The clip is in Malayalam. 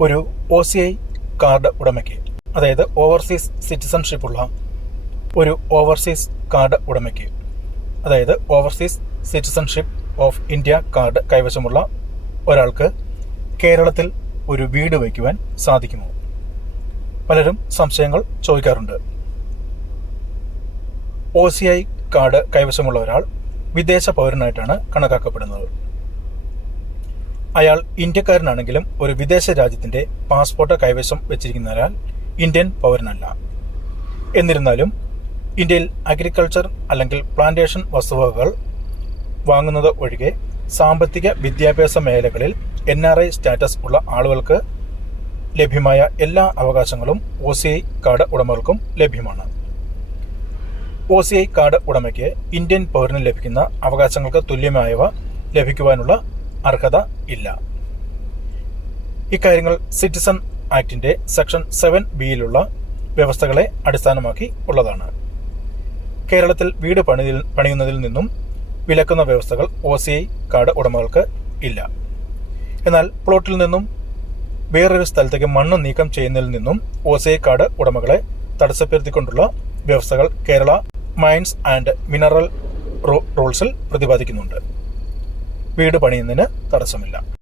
ഒരു ഒ സി ഐ കാർഡ് ഉടമയ്ക്ക് അതായത് ഓവർസീസ് സിറ്റിസൺഷിപ്പ് ഉള്ള ഒരു ഓവർസീസ് കാർഡ് ഉടമയ്ക്ക് അതായത് overseas citizenship of India card കൈവശമുള്ള ഒരാൾക്ക് കേരളത്തിൽ ഒരു വീട് വയ്ക്കുവാൻ സാധിക്കുമോ? പലരും സംശയങ്ങൾ ചോദിക്കാറുണ്ട്. ഒ സി ഐ കാർഡ് കൈവശമുള്ള ഒരാൾ വിദേശ പൗരനായിട്ടാണ് കണക്കാക്കപ്പെടുന്നത്. അയാൾ ഇന്ത്യക്കാരനാണെങ്കിലും ഒരു വിദേശ രാജ്യത്തിന്റെ പാസ്പോർട്ട് കൈവശം വെച്ചിരിക്കുന്നതിനാൽ ഇന്ത്യൻ പൗരനല്ല. എന്നിരുന്നാലും ഇന്ത്യയിൽ അഗ്രികൾച്ചർ അല്ലെങ്കിൽ പ്ലാന്റേഷൻ വസ്തുവകകൾ വാങ്ങുന്നത് ഒഴികെ സാമ്പത്തിക വിദ്യാഭ്യാസ മേഖലകളിൽ എൻ ആർ ഐ സ്റ്റാറ്റസ് ഉള്ള ആളുകൾക്ക് ലഭ്യമായ എല്ലാ അവകാശങ്ങളും ഒ സി ഐ കാർഡ് ഉടമകൾക്കും ലഭ്യമാണ്. ഒ സി ഐ കാർഡ് ഉടമയ്ക്ക് ഇന്ത്യൻ പൗരന് ലഭിക്കുന്ന അവകാശങ്ങൾക്ക് തുല്യമായവ ലഭിക്കുവാനുള്ള അർഹത ഇല്ല. ഇക്കാര്യങ്ങൾ സിറ്റിസൺ ആക്ടിന്റെ സെക്ഷൻ സെവൻ ബിയിലുള്ള വ്യവസ്ഥകളെ അടിസ്ഥാനമാക്കി ഉള്ളതാണ്. കേരളത്തിൽ വീട് പണി പണിയുന്നതിൽ നിന്നും വിലക്കുന്ന വ്യവസ്ഥകൾ ഒ സി ഐ കാർഡ് ഉടമകൾക്ക് ഇല്ല. എന്നാൽ പ്ലോട്ടിൽ നിന്നും വേറൊരു സ്ഥലത്തേക്ക് മണ്ണ് നീക്കം ചെയ്യുന്നതിൽ നിന്നും ഒ സി ഐ കാർഡ് ഉടമകളെ തടസ്സപ്പെടുത്തിക്കൊണ്ടുള്ള വ്യവസ്ഥകൾ കേരള മൈൻസ് ആൻഡ് മിനറൽ റൂൾസിൽ പ്രതിപാദിക്കുന്നുണ്ട്. വീട് പണിയുന്നതിന് തടസ്സമില്ല.